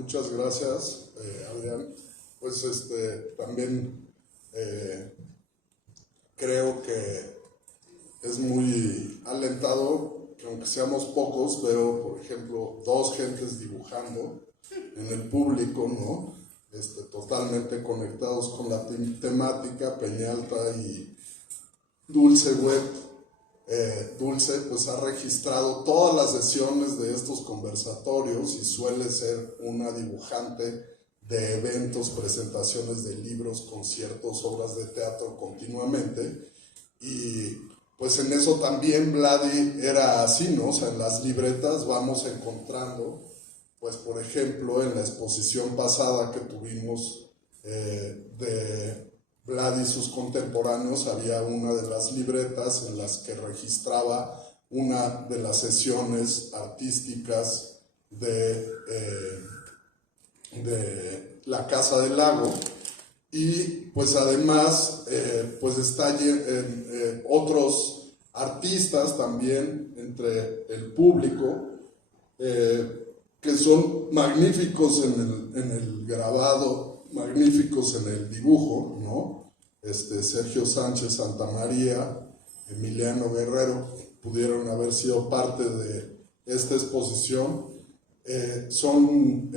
Muchas gracias, Adrián. Pues también creo que es muy alentador que aunque seamos pocos, veo, por ejemplo, dos gentes dibujando en el público, ¿no? Totalmente conectados con la temática, Peñalta y Dulce Web. Dulce pues ha registrado todas las sesiones de estos conversatorios y suele ser una dibujante de eventos, presentaciones de libros, conciertos, obras de teatro continuamente. Y pues en eso también Vladi era así, ¿no? O sea, en las libretas vamos encontrando, pues por ejemplo, en la exposición pasada que tuvimos de Vlad y sus contemporáneos, había una de las libretas en las que registraba una de las sesiones artísticas de la Casa del Lago, y pues además pues está otros artistas también entre el público que son magníficos en el grabado, magníficos en el dibujo, ¿no? Sergio Sánchez Santamaría, Emiliano Guerrero, pudieron haber sido parte de esta exposición. Son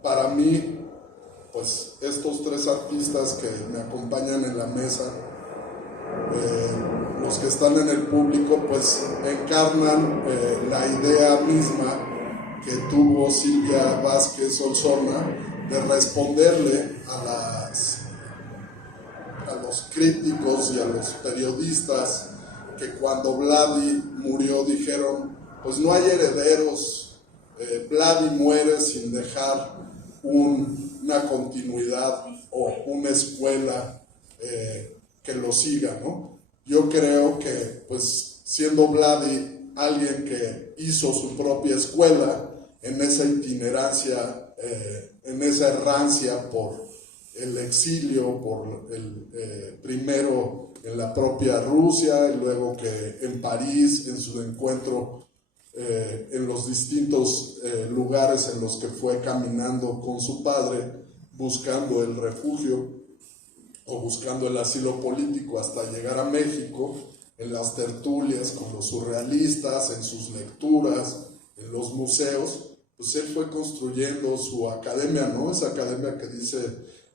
para mí, pues estos tres artistas que me acompañan en la mesa, los que están en el público, pues encarnan la idea misma que tuvo Silvia Vázquez Olzorna de responderle a los críticos y a los periodistas que cuando Vladi murió dijeron, pues no hay herederos, Vladi muere sin dejar una continuidad o una escuela que lo siga, ¿no? Yo creo que, pues, siendo Vladi alguien que hizo su propia escuela en esa itinerancia, en esa errancia por el exilio, por primero en la propia Rusia y luego que en París, en su encuentro en los distintos lugares en los que fue caminando con su padre, buscando el refugio o buscando el asilo político hasta llegar a México, en las tertulias con los surrealistas, en sus lecturas, en los museos, pues él fue construyendo su academia, ¿no? Esa academia que dice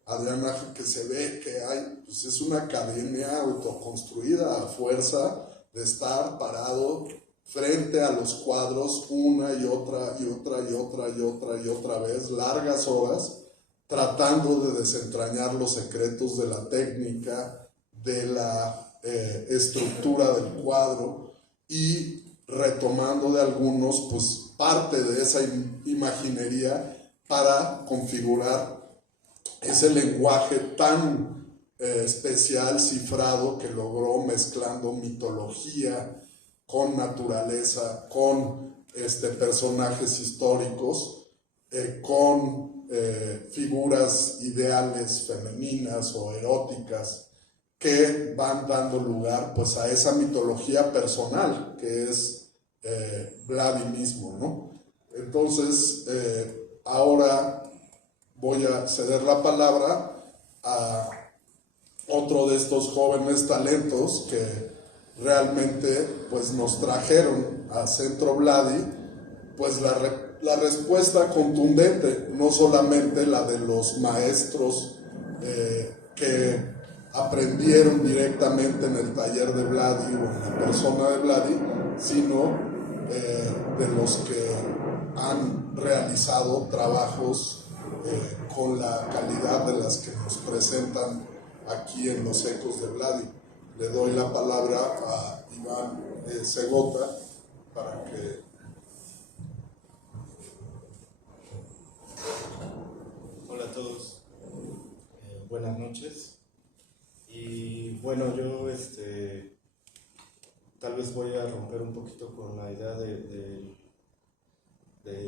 Adriana que se ve que hay, pues es una academia autoconstruida a fuerza de estar parado frente a los cuadros una y otra y otra y otra y otra y otra vez, largas horas, tratando de desentrañar los secretos de la técnica, de la estructura del cuadro y retomando de algunos, pues parte de esa imaginería para configurar ese lenguaje tan especial, cifrado, que logró mezclando mitología con naturaleza, con personajes históricos, con figuras ideales femeninas o eróticas que van dando lugar pues a esa mitología personal que es Vladi mismo, ¿no? Entonces ahora voy a ceder la palabra a otro de estos jóvenes talentos que realmente pues nos trajeron a Centro Vladi pues la respuesta contundente, no solamente la de los maestros que aprendieron directamente en el taller de Vladi o en la persona de Vladi, sino de los que han realizado trabajos con la calidad de las que nos presentan aquí en los Ecos de Vladi. Le doy la palabra a Iván Segota para que... Hola a todos, buenas noches. Y bueno, yo tal vez voy a romper un poquito con la idea de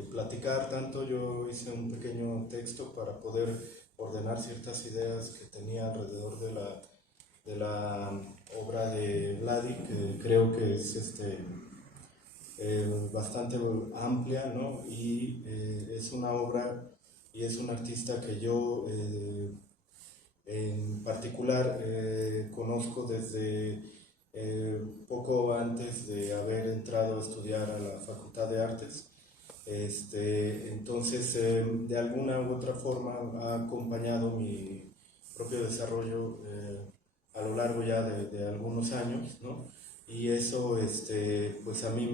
platicar tanto. Yo hice un pequeño texto para poder ordenar ciertas ideas que tenía alrededor de la obra de Vladi, que creo que es bastante amplia, ¿no? Y es una obra y es un artista que yo en particular conozco desde poco antes de haber entrado a estudiar a la Facultad de Artes. Entonces, de alguna u otra forma ha acompañado mi propio desarrollo a lo largo ya de algunos años, ¿no? Y eso, pues a mí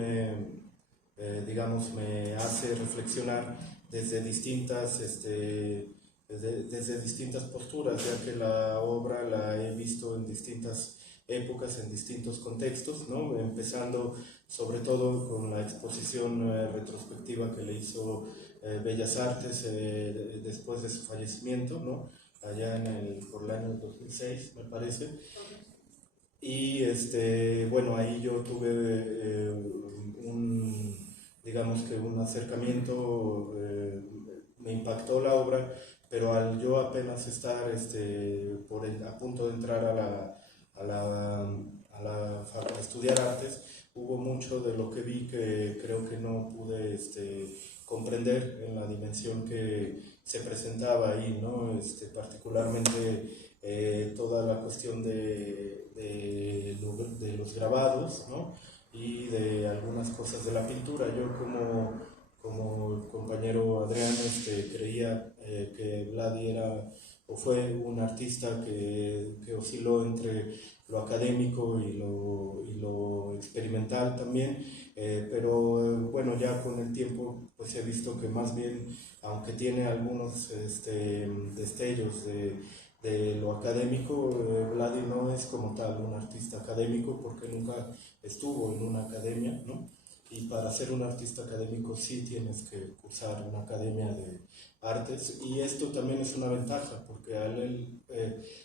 digamos, me hace reflexionar desde desde distintas posturas, ya que la obra la he visto en distintas épocas, en distintos contextos, ¿no? Empezando sobre todo con la exposición retrospectiva que le hizo Bellas Artes después de su fallecimiento, ¿no? Allá por el año 2006, me parece. Y bueno, ahí yo tuve digamos que un acercamiento, me impactó la obra, pero al yo apenas estar a punto de entrar a estudiar artes, hubo mucho de lo que vi que creo que no pude comprender en la dimensión que se presentaba ahí, ¿no? Particularmente toda la cuestión de los grabados, ¿no? Y de algunas cosas de la pintura. Yo como el compañero Adrián creía que Vladi era o fue un artista que osciló entre lo académico y lo experimental también, pero bueno, ya con el tiempo pues he visto que más bien, aunque tiene algunos destellos de lo académico, Vladi no es como tal un artista académico porque nunca estuvo en una academia, ¿no? Y para ser un artista académico sí tienes que cursar una academia de artes, y esto también es una ventaja porque al él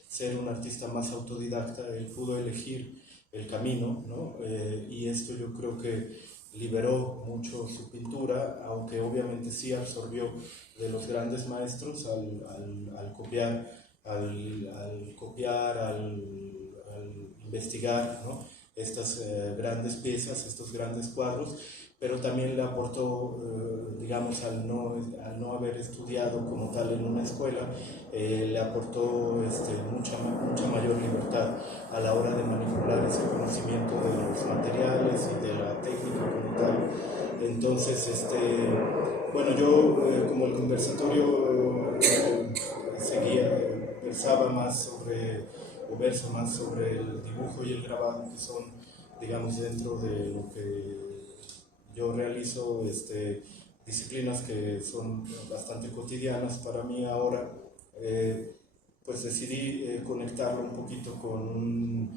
ser un artista más autodidacta, él pudo elegir el camino, ¿no? Y esto yo creo que liberó mucho su pintura, aunque obviamente sí absorbió de los grandes maestros al copiar, al investigar, ¿no? Estas grandes piezas, estos grandes cuadros, pero también le aportó, digamos, al no haber estudiado como tal en una escuela, le aportó mucha mayor libertad a la hora de manipular ese conocimiento de los materiales y de la técnica como tal. Entonces, bueno, yo como el conversatorio verso más sobre el dibujo y el grabado, que son, digamos, dentro de lo que yo realizo, disciplinas que son bastante cotidianas para mí ahora, pues decidí conectarlo un poquito con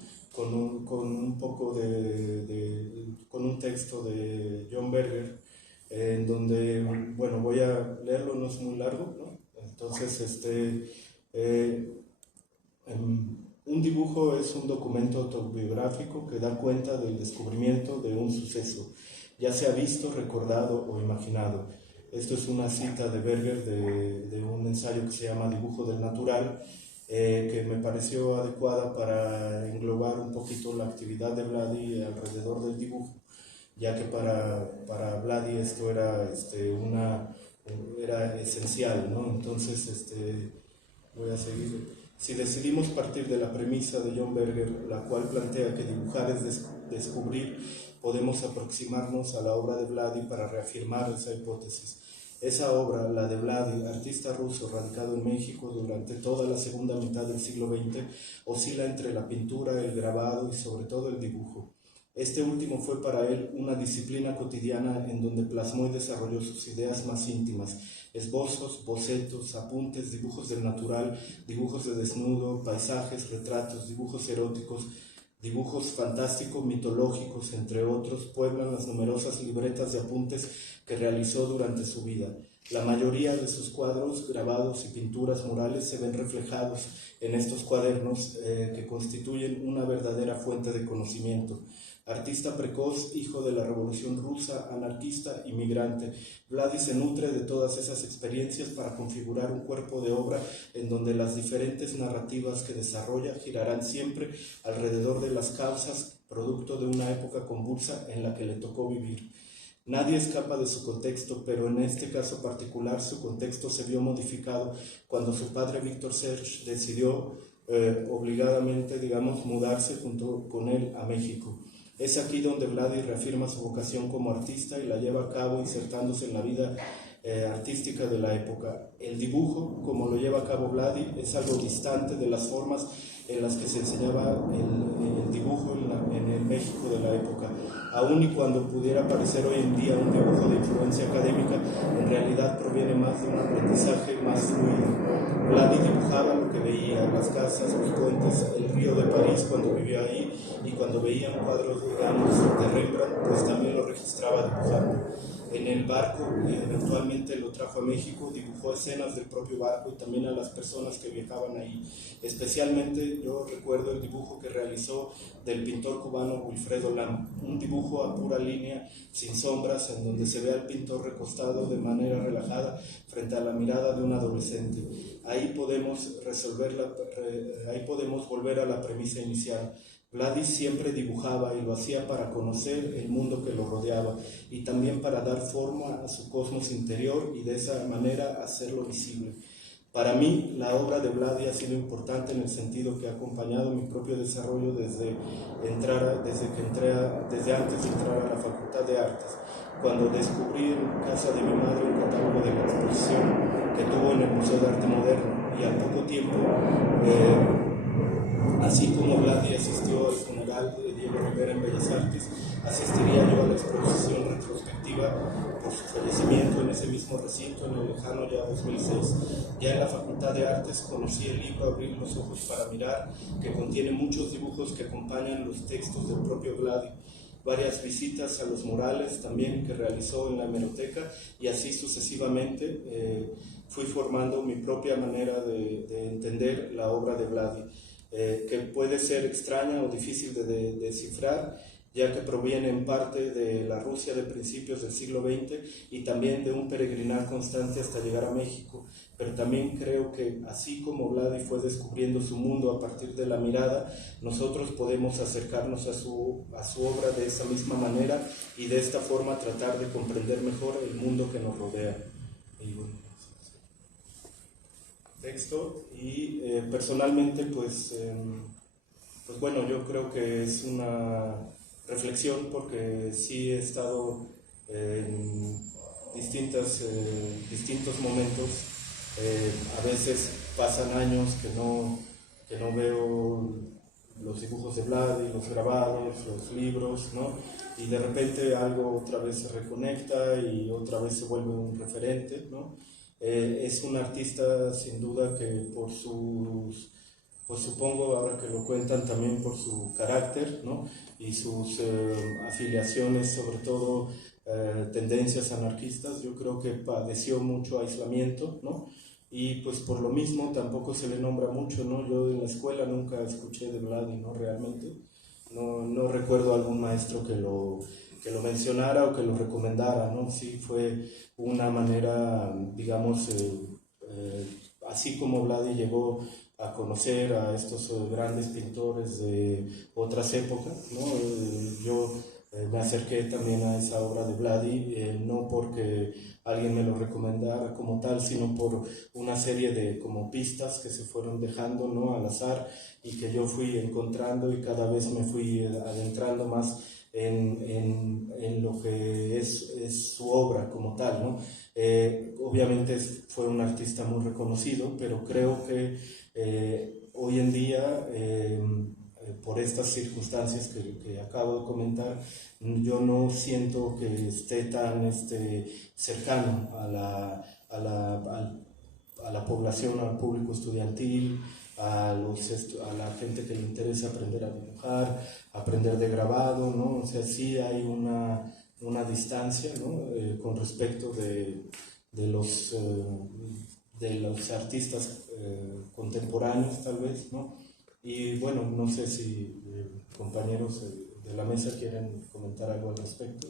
un texto de John Berger, en donde, bueno, voy a leerlo, no es muy largo, ¿no? Entonces, un dibujo es un documento autobiográfico que da cuenta del descubrimiento de un suceso, ya sea visto, recordado o imaginado. Esto es una cita de Berger de un ensayo que se llama Dibujo del Natural, que me pareció adecuada para englobar un poquito la actividad de Vladi alrededor del dibujo, ya que para Vladi esto era, era esencial, ¿no? Entonces, voy a seguir. Si decidimos partir de la premisa de John Berger, la cual plantea que dibujar es descubrir, podemos aproximarnos a la obra de Vladi para reafirmar esa hipótesis. Esa obra, la de Vladi, artista ruso radicado en México durante toda la segunda mitad del siglo XX, oscila entre la pintura, el grabado y sobre todo el dibujo. Este último fue para él una disciplina cotidiana en donde plasmó y desarrolló sus ideas más íntimas: esbozos, bocetos, apuntes, dibujos del natural, dibujos de desnudo, paisajes, retratos, dibujos eróticos, dibujos fantásticos, mitológicos, entre otros, pueblan las numerosas libretas de apuntes que realizó durante su vida. La mayoría de sus cuadros, grabados y pinturas murales se ven reflejados en estos cuadernos que constituyen una verdadera fuente de conocimiento. Artista precoz, hijo de la Revolución Rusa, anarquista y migrante, Vladi se nutre de todas esas experiencias para configurar un cuerpo de obra en donde las diferentes narrativas que desarrolla girarán siempre alrededor de las causas, producto de una época convulsa en la que le tocó vivir. Nadie escapa de su contexto, pero en este caso particular su contexto se vio modificado cuando su padre Víctor Serge decidió obligadamente, digamos, mudarse junto con él a México. Es aquí donde Vladi reafirma su vocación como artista y la lleva a cabo insertándose en la vida artística de la época. El dibujo, como lo lleva a cabo Vladi, es algo distante de las formas en las que se enseñaba el dibujo en el México de la época. Aun y cuando pudiera parecer hoy en día un dibujo de influencia académica, en realidad proviene más de un aprendizaje más fluido. Vladi dibujaba lo que veía, las casas, los puentes, el río de París cuando vivía ahí, y cuando veía un cuadro, digamos, de Rembrandt, pues también lo registraba dibujando. En el barco, eventualmente lo trajo a México, dibujó escenas del propio barco y también a las personas que viajaban ahí. Especialmente yo recuerdo el dibujo que realizó del pintor cubano Wilfredo Lam, un dibujo a pura línea, sin sombras, en donde se ve al pintor recostado de manera relajada frente a la mirada de un adolescente. Ahí podemos volver a la premisa inicial. Vladi siempre dibujaba y lo hacía para conocer el mundo que lo rodeaba y también para dar forma a su cosmos interior y de esa manera hacerlo visible. Para mí, la obra de Vladi ha sido importante en el sentido que ha acompañado mi propio desarrollo desde antes de entrar a la Facultad de Artes, cuando descubrí en casa de mi madre un catálogo de la exposición que tuvo en el Museo de Arte Moderno, y al poco tiempo, así como Vladi asistió al funeral de Diego Rivera en Bellas Artes, asistiría yo a la exposición retrospectiva por su fallecimiento en ese mismo recinto en el lejano ya 2006. Ya en la Facultad de Artes conocí el libro Abrir los ojos para mirar, que contiene muchos dibujos que acompañan los textos del propio Vladi, varias visitas a los murales también que realizó en la hemeroteca, y así sucesivamente fui formando mi propia manera de entender la obra de Vladi. Que puede ser extraña o difícil de descifrar, ya que proviene en parte de la Rusia de principios del siglo XX y también de un peregrinar constante hasta llegar a México. Pero también creo que así como Vladi fue descubriendo su mundo a partir de la mirada, nosotros podemos acercarnos a su obra de esa misma manera y de esta forma tratar de comprender mejor el mundo que nos rodea. Y bueno, texto y personalmente pues bueno, yo creo que es una reflexión porque sí he estado en distintos momentos, a veces pasan años que no veo los dibujos de Vladi, los grabados, los libros, ¿no? Y de repente algo otra vez se reconecta y otra vez se vuelve un referente, ¿no? Es un artista sin duda que pues supongo ahora que lo cuentan también por su carácter, ¿no? Y sus afiliaciones, sobre todo tendencias anarquistas, yo creo que padeció mucho aislamiento, ¿no? Y pues por lo mismo tampoco se le nombra mucho, ¿no? Yo en la escuela nunca escuché de Vladi, ¿no? Realmente no recuerdo algún maestro que lo mencionara o que lo recomendara, ¿no? Sí fue una manera, digamos, así como Vladi llegó a conocer a estos grandes pintores de otras épocas, ¿no? Yo me acerqué también a esa obra de Vladi, no porque alguien me lo recomendara como tal, sino por una serie de como pistas que se fueron dejando, ¿no? Al azar, y que yo fui encontrando y cada vez me fui adentrando más en lo que es su obra como tal, ¿no? Obviamente fue un artista muy reconocido, pero creo que hoy en día, por estas circunstancias que acabo de comentar, yo no siento que esté tan cercano a la población, al público estudiantil, a la gente que le interesa aprender a dibujar, aprender de grabado, ¿no? O sea, sí hay una distancia, ¿no? Con respecto de los artistas contemporáneos, tal vez, ¿no? Y bueno, no sé si compañeros de la mesa quieren comentar algo al respecto.